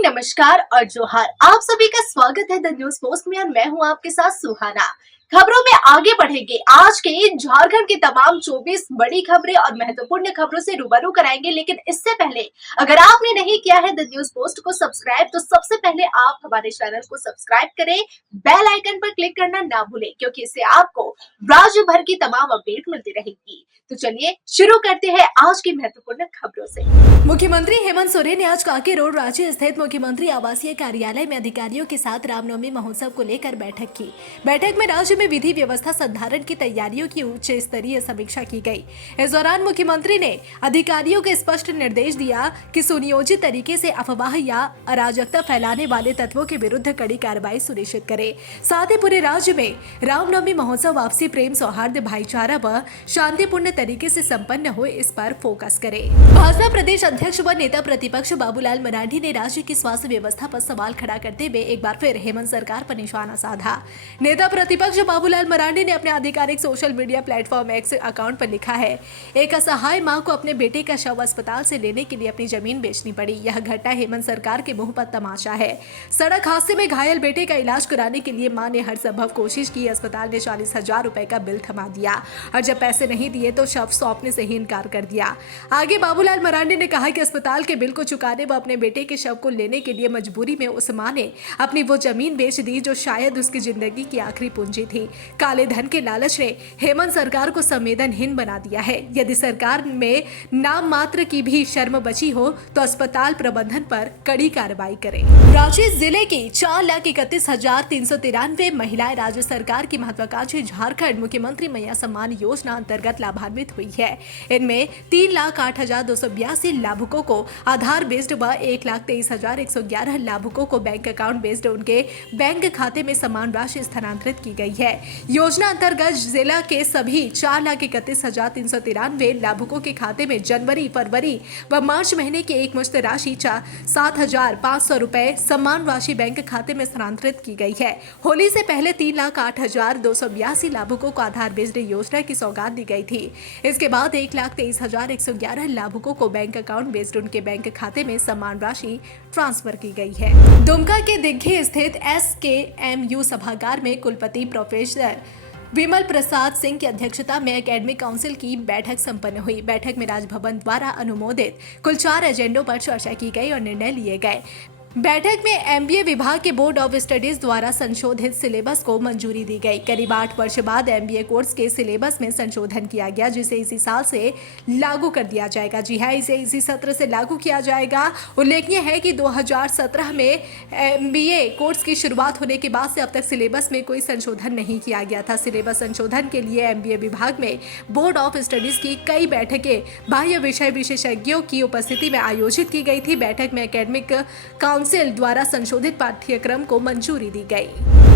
Morning, नमस्कार और जोहार। आप सभी का स्वागत है द न्यूज पोस्ट में और मैं हूं आपके साथ सुहाना। खबरों में आगे बढ़ेंगे। आज के झारखंड की तमाम 24 बड़ी खबरें और महत्वपूर्ण खबरों से रूबरू कराएंगे, लेकिन इससे पहले अगर आपने नहीं किया है द न्यूज पोस्ट को सब्सक्राइब, तो सबसे पहले आप हमारे चैनल को सब्सक्राइब करें, बेल आइकन पर क्लिक करना ना भूलें, क्योंकि इससे आपको राज्य भर की तमाम अपडेट मिलती रहेगी। तो चलिए शुरू करते हैं आज की महत्वपूर्ण खबरों से। मुख्यमंत्री हेमंत सोरेन ने आज कांके रोड रांची स्थित मुख्यमंत्री आवासीय कार्यालय में अधिकारियों के साथ रामनवमी महोत्सव को लेकर बैठक की। बैठक में राज्य में विधि व्यवस्था संधारण की तैयारियों की उच्च स्तरीय समीक्षा की गई। इस दौरान मुख्यमंत्री ने अधिकारियों को स्पष्ट निर्देश दिया कि सुनियोजित तरीके से अफवाह या अराजकता फैलाने वाले तत्वों के विरुद्ध कड़ी कार्रवाई सुनिश्चित करे। साथ ही पूरे राज्य में रामनवमी महोत्सव आपसी प्रेम, सौहार्द, भाईचारा व शांतिपूर्ण तरीके से संपन्न हो, इस पर फोकस करे। भाजपा प्रदेश अध्यक्ष व नेता प्रतिपक्ष बाबूलाल मरांडी ने राज्य की स्वास्थ्य व्यवस्था पर सवाल खड़ा करते हुए एक बार फिर हेमंत सरकार पर निशाना साधा। नेता प्रतिपक्ष बाबूलाल मरांडी ने अपने आधिकारिक social media platform x account पर लिखा है, एक असहाय मां को अपने बेटे का शव अस्पताल से लेने के लिए अपनी जमीन बेचनी पड़ी। यह घटना हेमंत सरकार के मुंह पर तमाचा है। सड़क हादसे में घायल बेटे का इलाज कराने के लिए मां ने हर संभव कोशिश की। अस्पताल ने 40,000 रुपए का बिल थमा दिया और जब पैसे नहीं दिए तो शव सौंपने से ही इनकार कर दिया। आगे बाबूलाल मरांडी ने कहा कि अस्पताल के बिल को चुकाने व अपने बेटे के शव को लेने के लिए मजबूरी में उस मां ने अपनी वो जमीन बेच दी जो शायद उसकी जिंदगी की आखिरी पूंजी थी। काले धन के लालच ने हेमंत सरकार को संवेदनहीन बना दिया है। यदि सरकार में नाम मात्र की भी शर्म बची हो तो अस्पताल प्रबंधन पर कड़ी कार्रवाई करे। रांची जिले की 4,31,393 महिलाएं राज्य सरकार की महत्वाकांक्षी झारखंड मुख्यमंत्री मैया सम्मान योजना अंतर्गत लाभान्वित हुई है। इनमें 3,08,282 लाभुकों को आधार बेस्ड व 1,23,111 लाभुकों को बैंक अकाउंट बेस्ड उनके बैंक खाते में समान राशि स्थानांतरित की गई है। योजना अंतर्गत जिला के सभी 4,31,393 लाभुकों के खाते में जनवरी, फरवरी व मार्च महीने की एक मुश्त राशि 7,500 रुपए समान राशि बैंक खाते में स्थानांतरित की गई है। होली से पहले 3,08,282 लाभुकों को आधार बेस्ड योजना की सौगात दी गई थी। इसके बाद 1,23,111 लाभुकों को बैंक अकाउंट बेस्ड उनके बैंक खाते में समान राशि ट्रांसफर की गई है। दुमका के दिग्घी स्थित SKMU सभागार में कुलपति प्रोफेसर विमल प्रसाद सिंह की अध्यक्षता में एकेडमिक काउंसिल की बैठक संपन्न हुई। बैठक में राजभवन द्वारा अनुमोदित कुल 4 एजेंडों पर चर्चा की गई और निर्णय लिए गए। बैठक में MBA विभाग के बोर्ड ऑफ स्टडीज द्वारा संशोधित सिलेबस को मंजूरी दी गई। करीब 8 वर्ष बाद MBA कोर्स के सिलेबस में संशोधन किया गया, जिसे इसी साल से लागू कर दिया जाएगा। जी हां, इसे इसी सत्र से लागू किया जाएगा। उल्लेखनीय है कि 2017 में MBA कोर्स की शुरुआत होने के बाद से अब तक सिलेबस में कोई संशोधन नहीं किया गया था। सिलेबस संशोधन के लिए MBA विभाग में बोर्ड ऑफ स्टडीज की कई बैठकें बाह्य विषय विशेषज्ञों की उपस्थिति में आयोजित की गई थी। बैठक में एकेडमिक काउंसिल द्वारा संशोधित पाठ्यक्रम को मंजूरी दी गई।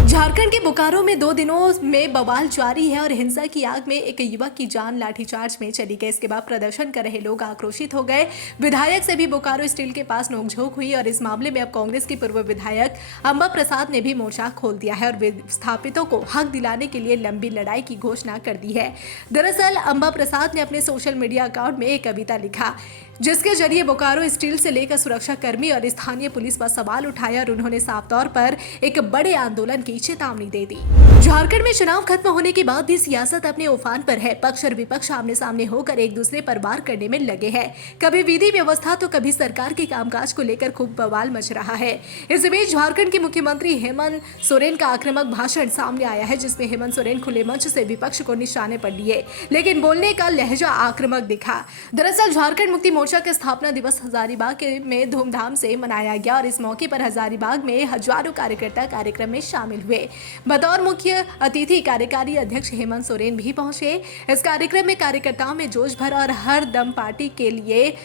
झारखंड के बोकारो में 2 दिनों में बवाल जारी है और हिंसा की आग में एक युवक की जान लाठीचार्ज में चली गई। इसके बाद प्रदर्शन कर रहे लोग आक्रोशित हो गए। विधायक से भी बोकारो स्टील के पास नोकझोंक हुई और इस मामले में अब कांग्रेस की पूर्व विधायक अंबा प्रसाद ने भी मोर्चा खोल दिया है और विस्थापितों को हक दिलाने के लिए लंबी लड़ाई की घोषणा कर दी है। दरअसल अंबा प्रसाद ने अपने सोशल मीडिया अकाउंट में एक कविता लिखा, जिसके जरिए बोकारो स्टील से लेकर सुरक्षा कर्मी और स्थानीय पुलिस पर सवाल उठाया और उन्होंने साफ तौर पर एक बड़े आंदोलन की चेतावनी दे दी। झारखंड में चुनाव खत्म होने के बाद भी सियासत अपने उफान पर है। पक्ष और विपक्ष आमने सामने होकर एक दूसरे पर वार करने में लगे हैं। कभी विधि व्यवस्था तो कभी सरकार के कामकाज को लेकर खूब बवाल मच रहा है। इस बीच झारखंड के मुख्यमंत्री हेमंत सोरेन का आक्रामक भाषण सामने आया है, जिसमें हेमंत सोरेन खुले मंच से विपक्ष को निशाने पर लिए, लेकिन बोलने का लहजा आक्रामक दिखा। दरअसल झारखंड मुक्ति मोर्चा के स्थापना दिवस हजारीबाग में धूमधाम से मनाया गया और इस मौके पर हजारीबाग में हजारों कार्यकर्ता कार्यक्रम में शामिल हुए। बतौर मुख्य अतिथि कार्यकारी अध्यक्ष हेमंत सोरेन भी पहुंचे। इस कार्यक्रम में कार्यकर्ताओं में जोश भरा और हर दम पार्टी के लिए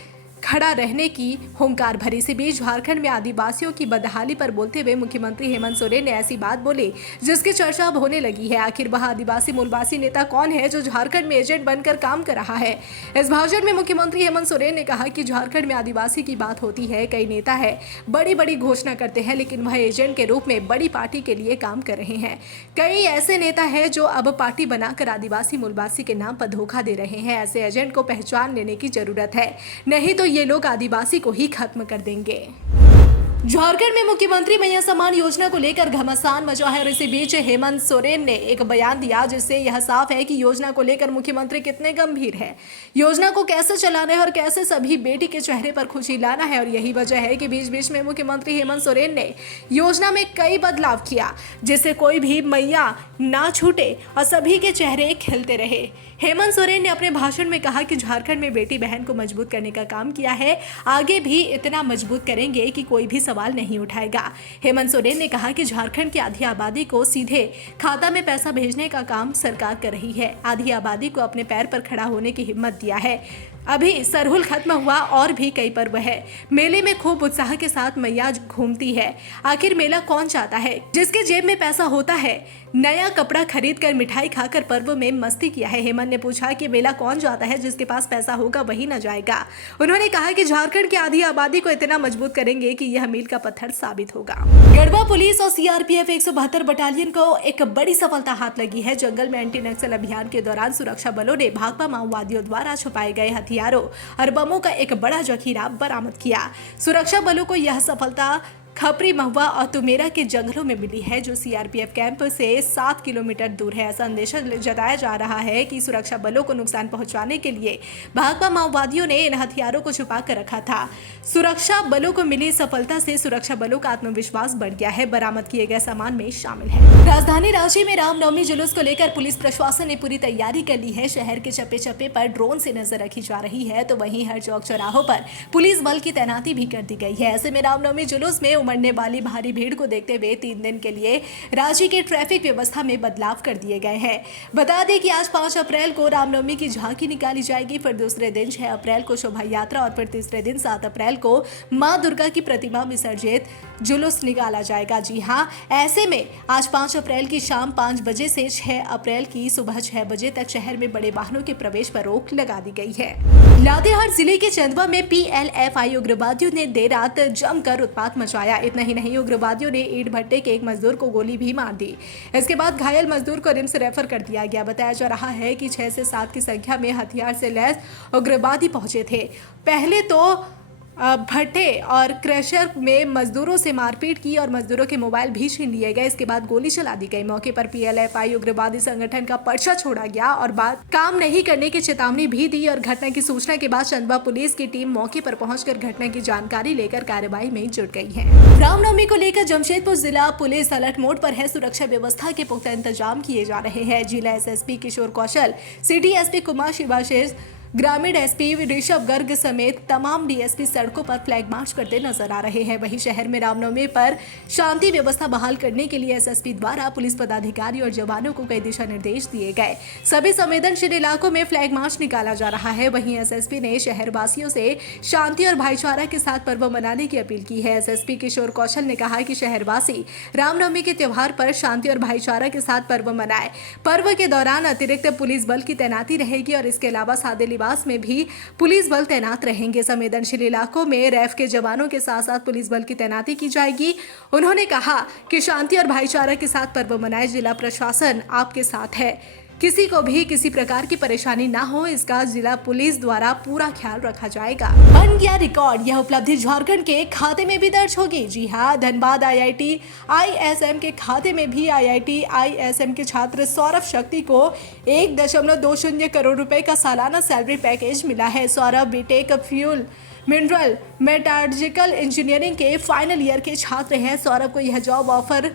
खड़ा रहने की हुंकार भरी। इसी बीच झारखंड में आदिवासियों की बदहाली पर बोलते हुए मुख्यमंत्री हेमंत सोरेन ने ऐसी बात बोली जिसकी चर्चा अब होने लगी है। आखिर वह आदिवासी मूलवासी नेता कौन है जो झारखंड में एजेंट बनकर काम कर रहा है? इस भाषण में मुख्यमंत्री हेमंत सोरेन ने कहा कि झारखंड में आदिवासी की बात होती है, कई नेता है बड़ी बड़ी घोषणा करते हैं, लेकिन वह एजेंट के रूप में बड़ी पार्टी के लिए काम कर रहे हैं। कई ऐसे नेता है जो अब पार्टी बनाकर आदिवासी मूलवासी के नाम पर धोखा दे रहे हैं। ऐसे एजेंट को पहचान लेने की जरूरत है, नहीं तो ये लोग आदिवासी को ही खत्म कर देंगे। झारखंड में मुख्यमंत्री मैया सम्मान योजना को लेकर घमासान मचा है और इसी बीच हेमंत सोरेन ने एक बयान दिया जिससे यह साफ है कि योजना को लेकर मुख्यमंत्री कितने गंभीर है। योजना को कैसे चलाना है और कैसे सभी बेटी के चेहरे पर खुशी लाना है, और यही वजह है कि बीच बीच में मुख्यमंत्री हेमंत सोरेन ने योजना में कई बदलाव किया जिससे कोई भी मैया ना छूटे और सभी के चेहरे खिलते रहे। हेमंत सोरेन ने अपने भाषण में कहा कि झारखंड में बेटी बहन को मजबूत करने का काम किया है, आगे भी इतना मजबूत करेंगे कि कोई भी सवाल नहीं उठाएगा। हेमंत सोरेन ने कहा कि झारखंड की आधी आबादी को सीधे खाता में पैसा भेजने का काम सरकार कर रही है। आधी आबादी को अपने पैर पर खड़ा होने की हिम्मत दिया है। अभी सरहुल खत्म हुआ और भी कई पर्व है। मेले में खूब उत्साह के साथ मैया घूमती है। आखिर मेला कौन चाहता है? जिसके जेब में पैसा होता है, नया कपड़ा खरीद कर मिठाई खाकर पर्व में मस्ती किया है। हेमंत ने पूछा कि मेला कौन जाता है? जिसके पास पैसा होगा वही न जाएगा। उन्होंने कहा कि झारखंड की आधी आबादी को इतना मजबूत करेंगे कि यह मील का पत्थर साबित होगा। गढ़वा पुलिस और सीआरपीएफ 172 बटालियन को एक बड़ी सफलता हाथ लगी है। जंगल में एंटी नक्सल अभियान के दौरान सुरक्षा बलों ने भाकपा माओवादियों द्वारा छुपाए गए हथियारों और बमों का एक बड़ा जखीरा बरामद किया। सुरक्षा बलों को यह सफलता खपरी महुआ और तुमेरा के जंगलों में मिली है, जो सीआरपीएफ कैंप से 7 किलोमीटर दूर है। ऐसा अंदेशा जताया जा रहा है कि सुरक्षा बलों को नुकसान पहुंचाने के लिए भाकपा माओवादियों ने इन हथियारों को छुपा कर रखा था। सुरक्षा बलों को मिली सफलता से सुरक्षा बलों का आत्मविश्वास बढ़ गया है। बरामद किए गए सामान में शामिल है। राजधानी रांची में रामनवमी जुलूस को लेकर पुलिस प्रशासन ने पूरी तैयारी कर ली है। शहर के चप्पे चप्पे पर ड्रोन से नजर रखी जा रही है, तो वहीं हर चौक चौराहों पर पुलिस बल की तैनाती भी कर दी गई है। ऐसे में रामनवमी जुलूस में उमड़ने वाली भारी भीड़ को देखते हुए 3 दिन के लिए रांची के ट्रैफिक व्यवस्था में बदलाव कर दिए गए हैं। बता दें कि आज 5 अप्रैल को रामनवमी की झांकी निकाली जाएगी, फिर दूसरे दिन 6 अप्रैल को शोभा यात्रा और फिर तीसरे दिन 7 अप्रैल को मां दुर्गा की प्रतिमा विसर्जित जुलूस निकाला जाएगा। जी हां, ऐसे में आज 5 अप्रैल की शाम 5 बजे से 6 अप्रैल की सुबह 6 बजे तक शहर में बड़े वाहनों के प्रवेश पर रोक लगा दी गई है। लातेहार जिले के चंदवा में पीएलएफआई उग्रवादियों ने देर रात जमकर उत्पात मचाया। इतना ही नहीं, उग्रवादियों ने ईंट भट्टे के एक मजदूर को गोली भी मार दी। इसके बाद घायल मजदूर को रिम्स रेफर कर दिया गया। बताया जा रहा है कि 6 से 7 की संख्या में हथियार से लैस उग्रवादी पहुंचे थे। पहले तो भट्टे और क्रशर में मजदूरों से मारपीट की और मजदूरों के मोबाइल भी छीन लिए गए। इसके बाद गोली चला दी गई। मौके पर पीएलएफआई उग्रवादी संगठन का पर्चा छोड़ा गया और बाद काम नहीं करने की चेतावनी भी दी। और घटना की सूचना के बाद चंदवा पुलिस की टीम मौके पर पहुंचकर घटना की जानकारी लेकर कार्रवाई में जुट गई है। रामनवमी को लेकर जमशेदपुर जिला पुलिस अलर्ट मोड पर है। सुरक्षा व्यवस्था के पुख्ता इंतजाम किए जा रहे हैं। जिला एसएसपी किशोर कौशल, सिटी एसपी कुमार शिवाशेष, ग्रामीण एसपी ऋषभ गर्ग समेत तमाम डीएसपी सड़कों पर फ्लैग मार्च करते नजर आ रहे हैं। वहीं शहर में रामनवमी पर शांति व्यवस्था बहाल करने के लिए एसएसपी द्वारा पुलिस पदाधिकारी और जवानों को कई दिशा निर्देश दिए गए। सभी संवेदनशील इलाकों में फ्लैग मार्च निकाला जा रहा है। वहीं एसएसपी ने शहर वासियों से शांति और भाईचारा के साथ पर्व मनाने की अपील की है। एसएसपी किशोर कौशल ने कहा कि शहरवासी रामनवमी के त्योहार पर शांति और भाईचारा के साथ पर्व मनाए। पर्व के दौरान अतिरिक्त पुलिस बल की तैनाती रहेगी और इसके अलावा सादे लिबास में भी पुलिस बल तैनात रहेंगे। संवेदनशील इलाकों में रैफ के जवानों के साथ साथ पुलिस बल की तैनाती की जाएगी। उन्होंने कहा कि शांति और भाईचारा के साथ पर्व मनाए। जिला प्रशासन आपके साथ है। किसी को भी किसी प्रकार की परेशानी ना हो, इसका जिला पुलिस द्वारा पूरा ख्याल रखा जाएगा। बन गया रिकॉर्ड, यह उपलब्धि झारखंड के खाते में भी दर्ज होगी। जी हां, धनबाद आईआईटी आईएसएम के खाते में भी आईआईटी आईएसएम के छात्र सौरभ शक्ति को 1.20 करोड़ रुपए का सालाना सैलरी पैकेज मिला है। Saurabh BTech fuel mineral metallurgical engineering के फाइनल ईयर के छात्र हैं। सौरभ को यह जॉब ऑफर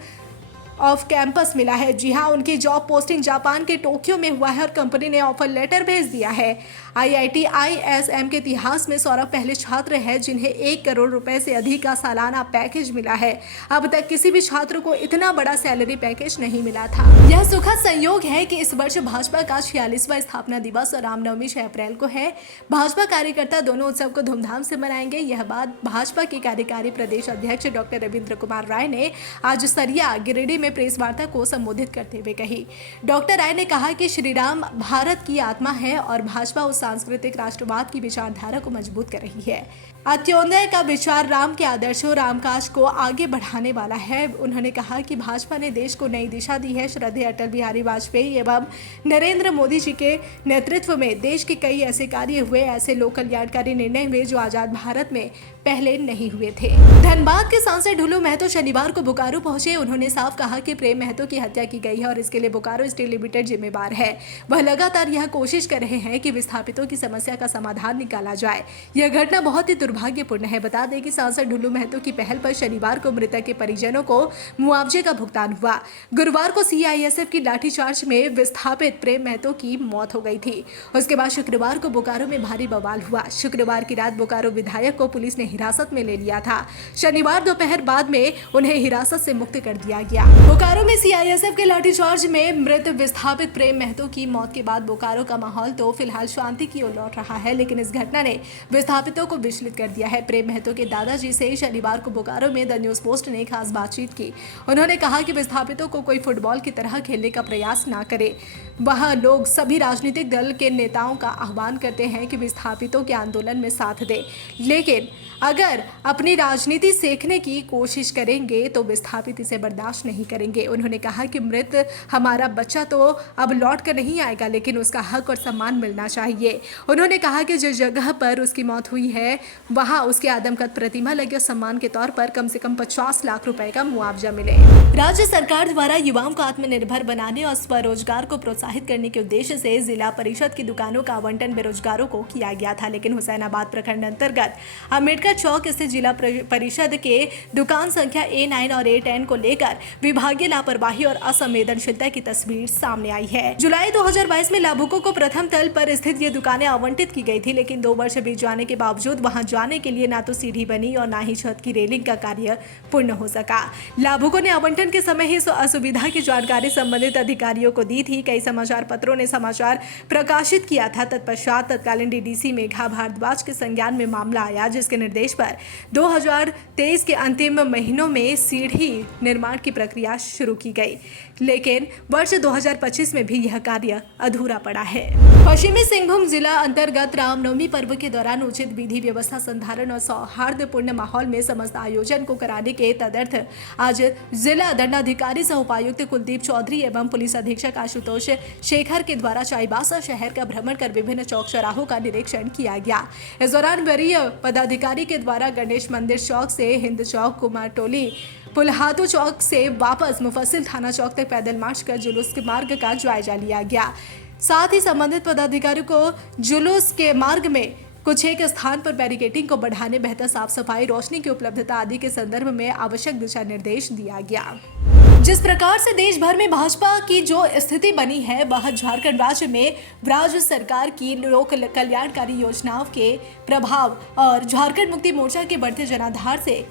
ऑफ कैंपस मिला है। जी हां, उनकी जॉब पोस्टिंग जापान के टोक्यो में हुआ है और कंपनी ने ऑफर लेटर भेज दिया है। आईआईटी आईएसएम के इतिहास में सौरभ पहले छात्र हैं जिन्हें 1 करोड़ रुपए से अधिक का सालाना पैकेज मिला है। अब तक किसी भी छात्र को इतना बड़ा सैलरी पैकेज नहीं मिला था। यह सुखद संयोग है कि इस वर्ष भाजपा का 46वां स्थापना दिवस और रामनवमी 6 अप्रैल को है। भाजपा कार्यकर्ता दोनों उत्सव को धूमधाम से मनाएंगे। यह बात भाजपा के कार्यकारी प्रदेश अध्यक्ष डॉक्टर रविंद्र कुमार राय ने आज सरिया गिरिडीह में प्रेस वार्ता को संबोधित करते हुए कही। डॉक्टर राय ने कहा कि श्री राम भारत की आत्मा है और भाजपा उस सांस्कृतिक राष्ट्रवाद की विचारधारा को मजबूत कर रही है। अंत्योदय का विचार राम के आदर्शों रामकाज को आगे बढ़ाने वाला है। उन्होंने कहा कि भाजपा ने देश को नई दिशा दी है। श्रद्धेय अटल बिहारी वाजपेयी एवं नरेंद्र मोदी जी के नेतृत्व में देश के कई ऐसे कार्य हुए, ऐसे लोक कल्याणकारी निर्णय हुए जो आजाद भारत में पहले नहीं हुए थे। धनबाद के सांसद ढुलू महतो शनिवार को बोकारो पहुंचे। उन्होंने साफ कहा कि प्रेम महतो की हत्या की गई है और इसके लिए बोकारो स्टील लिमिटेड जिम्मेवार है। वह लगातार यह कोशिश कर रहे हैं कि विस्थापितों की समस्या का समाधान निकाला जाए। यह घटना बहुत ही दुर्भाग्यपूर्ण है। बता दें कि सांसद ढुलू महतो की पहल पर शनिवार को मृतक के परिजनों को मुआवजे का भुगतान हुआ। गुरुवार को सीआईएसएफ की लाठीचार्ज में विस्थापित प्रेम महतो की मौत हो गई थी। उसके बाद शुक्रवार को बोकारो में भारी बवाल हुआ। शुक्रवार की रात बोकारो विधायक को पुलिस ने हिरासत में ले लिया था। शनिवार दोपहर बाद में उन्हें हिरासत से मुक्त कर दिया गया। बोकारो में सीआईएसएफ के लाठीचार्ज में मृत विस्थापित प्रेम महतो की मौत के बाद बोकारो का माहौल तो फिलहाल शांति की ओर लौट रहा है, लेकिन इस घटना ने विस्थापितों को विचलित कर दिया है। प्रेम महतो के दादाजी से शनिवार को बोकारो में द न्यूज पोस्ट ने खास बातचीत की। उन्होंने कहा कि विस्थापितों को कोई फुटबॉल की तरह खेलने का प्रयास ना करे। वह लोग सभी राजनीतिक दल के नेताओं का आह्वान करते हैं कि विस्थापितों के आंदोलन में साथ दें, लेकिन अगर अपनी राजनीति सीखने की कोशिश करेंगे तो विस्थापित इसे बर्दाश्त नहीं करेंगे। उन्होंने कहा कि मृत हमारा बच्चा तो अब लौट कर नहीं आएगा, लेकिन उसका हक और सम्मान मिलना चाहिए। उन्होंने कहा कि जिस जगह पर उसकी मौत हुई है वहां उसके आदमकद प्रतिमा लगी और सम्मान के तौर पर कम से कम 50 लाख रुपए का मुआवजा मिले। राज्य सरकार द्वारा युवाओं को आत्मनिर्भर बनाने और स्वरोजगार को प्रोत्साहित करने के उद्देश्य से जिला परिषद की दुकानों का आवंटन बेरोजगारों को किया गया था, लेकिन हुसैनाबाद प्रखंड अंतर्गत अम्बेडकर चौक स्थित जिला परिषद के दुकान संख्या A9 और A10 को लेकर विभागीय लापरवाही और असंवेदनशीलता की तस्वीर सामने आई है। जुलाई 2022 में लाभुकों को प्रथम तल पर स्थित ये दुकानें आवंटित की गई थी, लेकिन 2 वर्ष बीत जाने के बावजूद वहां जाने के लिए ना तो सीढ़ी बनी और ना ही छत की रेलिंग का कार्य पूर्ण हो सका। लाभुकों ने आवंटन के समय ही असुविधा की जानकारी संबंधित अधिकारियों को दी थी। कई समाचार पत्रों ने समाचार प्रकाशित किया था। तत्पश्चात तत्कालीन डीडीसी मेघा भारद्वाज के संज्ञान में मामला आया, जिसके निर्देश पर 2023 के अंतिम महीनों में सीढ़ी निर्माण की प्रक्रिया शुरू की गई, लेकिन वर्ष 2025 में भी यह कार्य अधूरा पड़ा है। पश्चिमी सिंहभूम जिला अंतर्गत रामनवमी पर्व के दौरान उचित विधि व्यवस्था, संधारण और सौहार्दपूर्ण माहौल में समस्त आयोजन को कराने के तदर्थ आज जिला दंडाधिकारी सह उपायुक्त कुलदीप चौधरी एवं पुलिस अधीक्षक आशुतोष शेखर के द्वारा चाईबासा शहर का भ्रमण कर विभिन्न चौक चौराहों का निरीक्षण किया गया। इस दौरान वरीय पदाधिकारी के द्वारा गणेश मंदिर चौक से हिंद चौक, कुमार टोली, पुल्हातू चौक से वापस मुफस्सिल थाना चौक तक पैदल मार्च कर जुलूस के मार्ग का जायजा लिया गया। साथ ही संबंधित पदाधिकारियों को जुलूस के मार्ग में कुछ एक स्थान पर बैरिकेडिंग को बढ़ाने, बेहतर साफ सफाई, रोशनी की उपलब्धता आदि के संदर्भ में आवश्यक दिशा निर्देश दिया गया। जिस प्रकार से देश भर में भाजपा की जो स्थिति बनी है, वह झारखंड राज्य में राज्य सरकार की लोक कल्याणकारी योजनाओं के प्रभाव और झारखंड मुक्ति मोर्चा के बढ़ते जनाधार से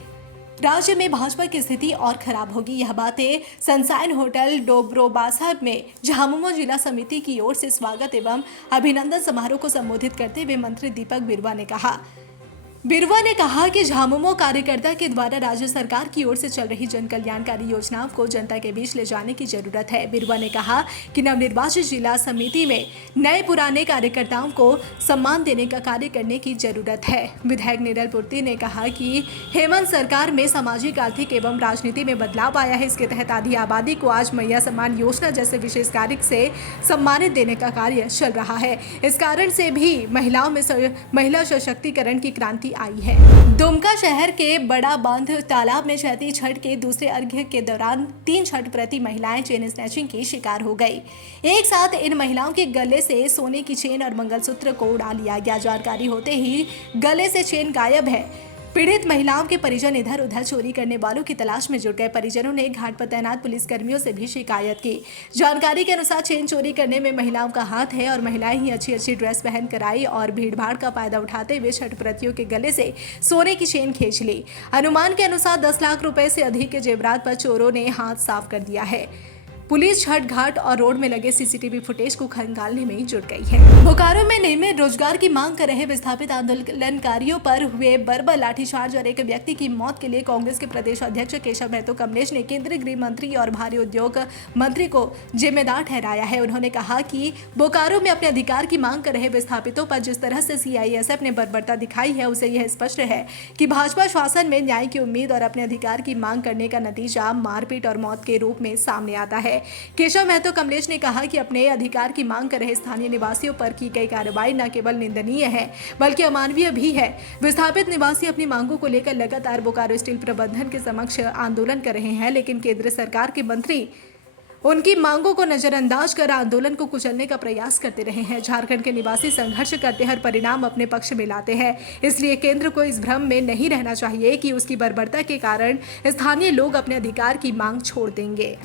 राज्य में भाजपा की स्थिति और खराब होगी। यह बातें सनसाइन होटल डोब्रोबासा में झामुमो जिला समिति की ओर से स्वागत एवं अभिनंदन समारोह को संबोधित करते हुए मंत्री दीपक बिरुवा ने कहा। बिरुवा ने कहा कि झामुमो कार्यकर्ता के द्वारा राज्य सरकार की ओर से चल रही जन कल्याणकारी योजनाओं को जनता के बीच ले जाने की जरूरत है। बिरुवा ने कहा कि नवनिर्वाचित जिला समिति में नए पुराने कार्यकर्ताओं को सम्मान देने का कार्य करने की जरूरत है। विधायक निरल पूर्ति ने कहा कि हेमंत सरकार में सामाजिक, आर्थिक एवं राजनीति में बदलाव आया है। इसके तहत आधी आबादी को आज मैया सम्मान योजना जैसे विशेष कार्य से सम्मानित देने का कार्य चल रहा है। इस कारण से भी महिलाओं में महिला सशक्तिकरण की क्रांति आई है। दुमका शहर के बड़ा बांध तालाब में चैती छठ के दूसरे अर्घ्य के दौरान 3 छठ व्रती महिलाएं चेन स्नैचिंग की शिकार हो गई। एक साथ इन महिलाओं के गले से सोने की चेन और मंगलसूत्र को उड़ा लिया गया। जानकारी होते ही गले से चेन गायब है। पीड़ित महिलाओं के परिजन इधर उधर चोरी करने वालों की तलाश में जुट गए। परिजनों ने घाट पर तैनात पुलिसकर्मियों से भी शिकायत की। जानकारी के अनुसार चेन चोरी करने में महिलाओं का हाथ है और महिलाएं ही अच्छी अच्छी ड्रेस पहन कर आई और भीड़भाड़ का फायदा उठाते हुए छठ व्रतियों के गले से सोने की चेन खींच ली। अनुमान के अनुसार 10 लाख रुपए से अधिक के जेवरात पर चोरों ने हाथ साफ कर दिया है। पुलिस छठ घाट और रोड में लगे सीसीटीवी फुटेज को खंगालने में जुट गई है। बोकारो में नियमित रोजगार की मांग कर रहे विस्थापित आंदोलनकारियों पर हुए बर्बर लाठीचार्ज और एक व्यक्ति की मौत के लिए कांग्रेस के प्रदेश अध्यक्ष केशव महतो कमलेश ने केंद्रीय गृह मंत्री और भारी उद्योग मंत्री को जिम्मेदार ठहराया है। उन्होंने कहा कि बोकारो में अपने अधिकार की मांग कर रहे विस्थापितों पर जिस तरह से सीआईएसएफ ने बर्बरता दिखाई है, उसे यह स्पष्ट है कि भाजपा शासन में न्याय की उम्मीद और अपने अधिकार की मांग करने का नतीजा मारपीट और मौत के रूप में सामने आता है। केशव महतो कमलेश ने कहा कि अपने अधिकार की मांग कर रहे स्थानीय निवासियों पर की गई कार्रवाई न केवल निंदनीय है बल्कि अमानवीय भी है। विस्थापित निवासी अपनी मांगों को लेकर लगातार बोकारो स्टील प्रबंधन के समक्ष आंदोलन कर रहे हैं, लेकिन केंद्र सरकार के मंत्री उनकी मांगों को नजरअंदाज कर आंदोलन को कुचलने का प्रयास करते रहे हैं। झारखंड के निवासी संघर्ष करते हर परिणाम अपने पक्ष में लाते हैं, इसलिए केंद्र को इस भ्रम में नहीं रहना चाहिए कि उसकी बर्बरता के कारण स्थानीय लोग अपने अधिकार की मांग छोड़ देंगे।